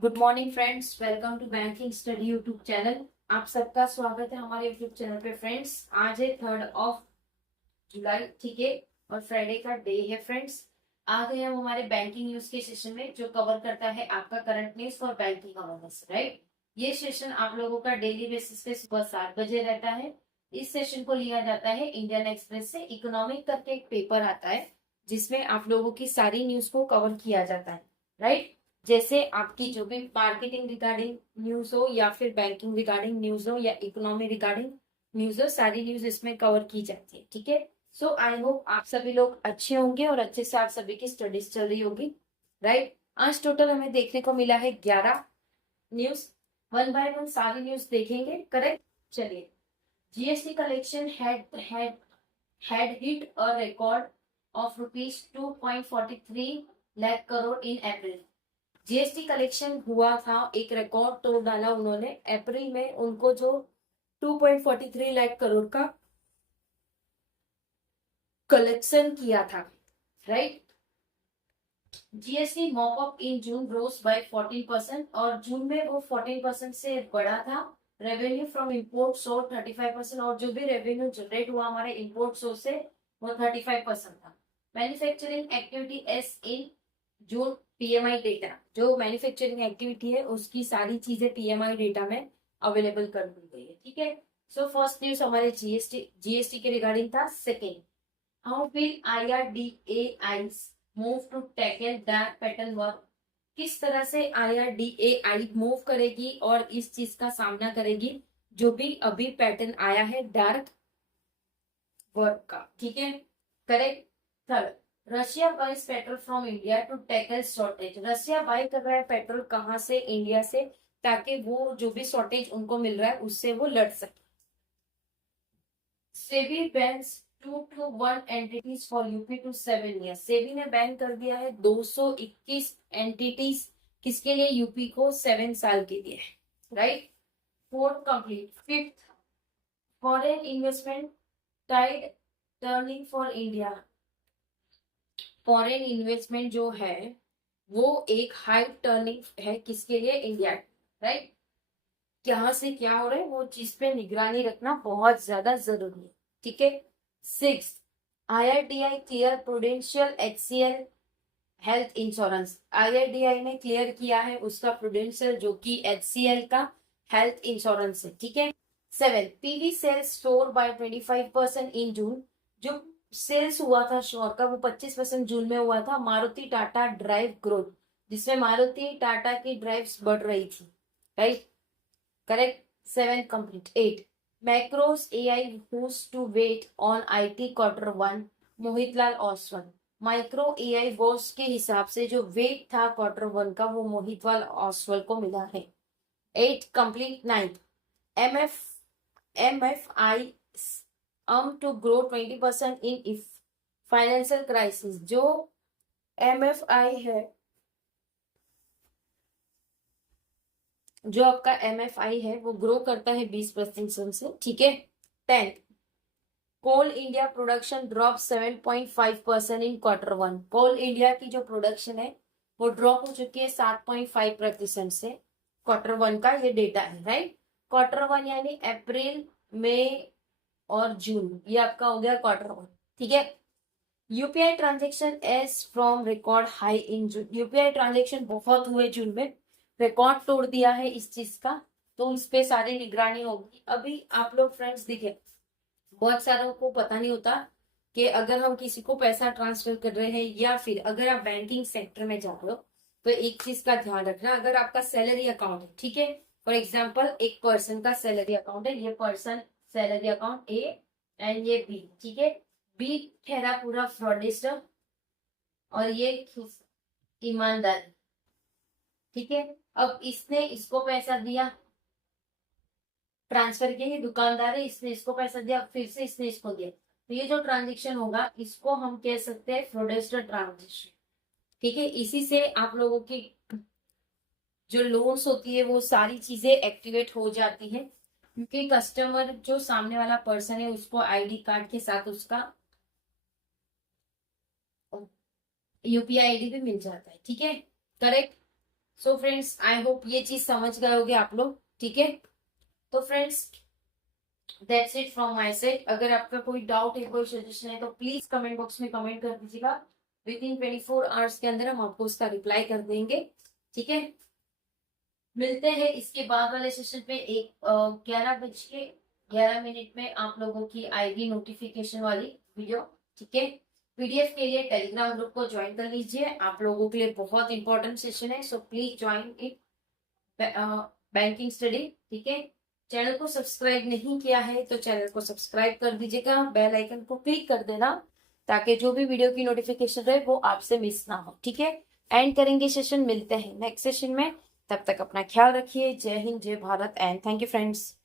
Good morning friends, welcome to banking study YouTube channel. आप सबका स्वागत है हमारे यूट्यूब चैनल पे। फ्रेंड्स, आज है 3 जुलाई, ठीक है, और फ्राइडे का डे है। फ्रेंड्स, आ गए हम हमारे बैंकिंग न्यूज के सेशन में, जो कवर करता है आपका current news for banking awareness, right. ये सेशन आप लोगों का डेली बेसिस पे सुबह 7 बजे रहता है। इस सेशन को लिया जाता है इंडियन एक्सप्रेस से। इकोनॉमिक करके एक पेपर आता है, जिसमें आप लोगों की सारी न्यूज को कवर किया जाता है, राइट। जैसे आपकी जो भी मार्केटिंग रिगार्डिंग न्यूज हो, या फिर बैंकिंग रिगार्डिंग न्यूज हो, या इकोनॉमी रिगार्डिंग न्यूज हो, सारी न्यूज इसमें कवर की जाती है, ठीक है। सो आई होप आप सभी लोग अच्छे होंगे और अच्छे से आप सभी की स्टडीज चल रही होगी, राइट। आज टोटल हमें देखने को मिला है 11 न्यूज। वन बाय वन सारी न्यूज देखेंगे, करेक्ट। चलिए, GST collection had hit a record of rupees 2.43 lakh crore in April। GST collection हुआ था, एक रिकॉर्ड तोड़ डाला उन्होंने। अप्रैल में उनको जो 2.43 लाख करोड़ का कलेक्शन किया था, right. GST mop up in June rose by 14%, और जून में वो 14% से बढ़ा था। रेवेन्यू फ्रॉम इंपोर्ट सोर्स 35%, और जो भी रेवेन्यू जनरेट हुआ हमारे इंपोर्ट सोर्स से, वो 35% था। मैन्युफैक्चरिंग एक्टिविटी एस इन जून, पीएमआई डेटा, जो मैन्युफैक्चरिंग एक्टिविटी है उसकी सारी चीजें पीएमआई डेटा में अवेलेबल कर दी गई है, ठीक है। सो फर्स्ट न्यूज हमारे जीएसटी के रिगार्डिंग था। Second, how will IRDAI move to tackle dark pattern work. किस तरह से IRDAI मूव करेगी और इस चीज का सामना करेगी, जो भी अभी पैटर्न आया है डार्क वर्क का, ठीक है, correct. Third, Russia buys petrol from India to tackle shortage. Russia buy कर रहा है पेट्रोल कहाँ से? इंडिया से, ताकि वो जो भी शॉर्टेज उनको मिल रहा है उससे वो लड़ सके। SEBI bans 2 to 1 entities for up to 7 years। SEBI ने बैन कर दिया है 221 एंटिटीज, किसके लिए? यूपी को 7 साल के लिए, right. Fourth complete. Fifth, foreign investment tide turning for India. Foreign investment जो है वो एक हाई टर्निंग है, किसके लिए? India, right. कहाँ से क्या हो रहा है वो चीज पे निगरानी रखना बहुत ज्यादा जरूरी है, ठीक है। Six, IRDAI clear prudential HCL health insurance. IRDAI ने क्लियर किया है उसका प्रूडेंशियल, जो कि HCL का हेल्थ इंश्योरेंस है, ठीक है। Seven, PV sales store bye 25% इन जून। जो सेल्स हुआ था श्योर का, वो 25% जून में हुआ था। मारुति टाटा ड्राइव ग्रोथ, जिसमें मारुति टाटा की ड्राइव्स बढ़ रही थी, right, correct. Seven complete. Eight, macros AI who's to wait on IT Q1, Motilal Oswal. Micro AI boss के हिसाब से जो वेट था Q1 का, वो मोहितलाल ओसवाल को मिला है। Eight complete. Ninth, MFI to grow 20% in if financial crisis. जो MFI है, जो आपका MFI है, वो ग्रो करता है 20% से, ठीक है। 10, कोल इंडिया प्रोडक्शन ड्रॉप 7.5% इन Q1। कोल इंडिया की जो प्रोडक्शन है वो ड्रॉप हो चुकी है 7.5% से। Q1 का ये डेटा है, राइट। Q1 यानी अप्रैल, मई और जून, ये आपका हो गया Q1, ठीक है। UPI transaction edge from record high in June. UPI transaction बहुत हुए जून में, रिकॉर्ड तोड़ दिया है इस चीज का, तो इस पे सारी निगरानी होगी। अभी आप लोग फ्रेंड्स दिखे, बहुत सारों को पता नहीं होता कि अगर हम किसी को पैसा ट्रांसफर कर रहे हैं, या फिर अगर आप बैंकिंग सेक्टर में जा रहे हो, तो एक चीज का ध्यान रखना। अगर आपका सैलरी अकाउंट है, ठीक है, फॉर एग्जाम्पल एक पर्सन का सैलरी अकाउंट है, ये person salary account A and ये B, ठीक है। B ठहरा पूरा फ्रॉडिस्टर और ये ईमानदार, ठीक है। अब इसने इसको पैसा दिया, ट्रांसफर किया, ये दुकानदार है, इसने इसको पैसा दिया, फिर से इसने इसको दिया, तो ये जो ट्रांजेक्शन होगा इसको हम कह सकते हैं फ्रॉडेस्टर ट्रांजेक्शन, ठीक है। इसी से आप लोगों की जो लोन्स होती है वो सारी चीजें एक्टिवेट हो जाती है, क्योंकि कस्टमर जो सामने वाला पर्सन है उसको ID कार्ड के साथ उसका UPI ID भी मिल जाता है, ठीक है, correct. So friends I hope ये चीज समझ गए होगे आप लोग, ठीक है। तो friends that's it from my side. अगर आपका कोई डाउट है, कोई सजेशन है, तो प्लीज कमेंट बॉक्स में कमेंट कर दीजिएगा। विद इन 24 आवर्स के अंदर हम आपको उसका रिप्लाई कर देंगे, ठीक है। मिलते हैं इसके बाद वाले सेशन पे 11:11 में आप लोगों की आएगी नोटिफिकेशन वाली वीडियो, ठीक है। पीडीएफ के लिए टेलीग्राम ग्रुप को ज्वाइन कर लीजिए, आप लोगों के लिए बहुत इंपॉर्टेंट सेशन है, so please join it, banking study, ठीक है। चैनल को सब्सक्राइब नहीं किया है तो चैनल को सब्सक्राइब कर दीजिएगा, बेल आइकन को क्लिक कर देना ताकि जो भी वीडियो की नोटिफिकेशन रहे वो आपसे मिस ना हो, ठीक है। एंड करेंगे सेशन, मिलते हैं नेक्स्ट सेशन में, तब तक अपना ख्याल रखिए। जय हिंद, जय Bharat and thank you friends.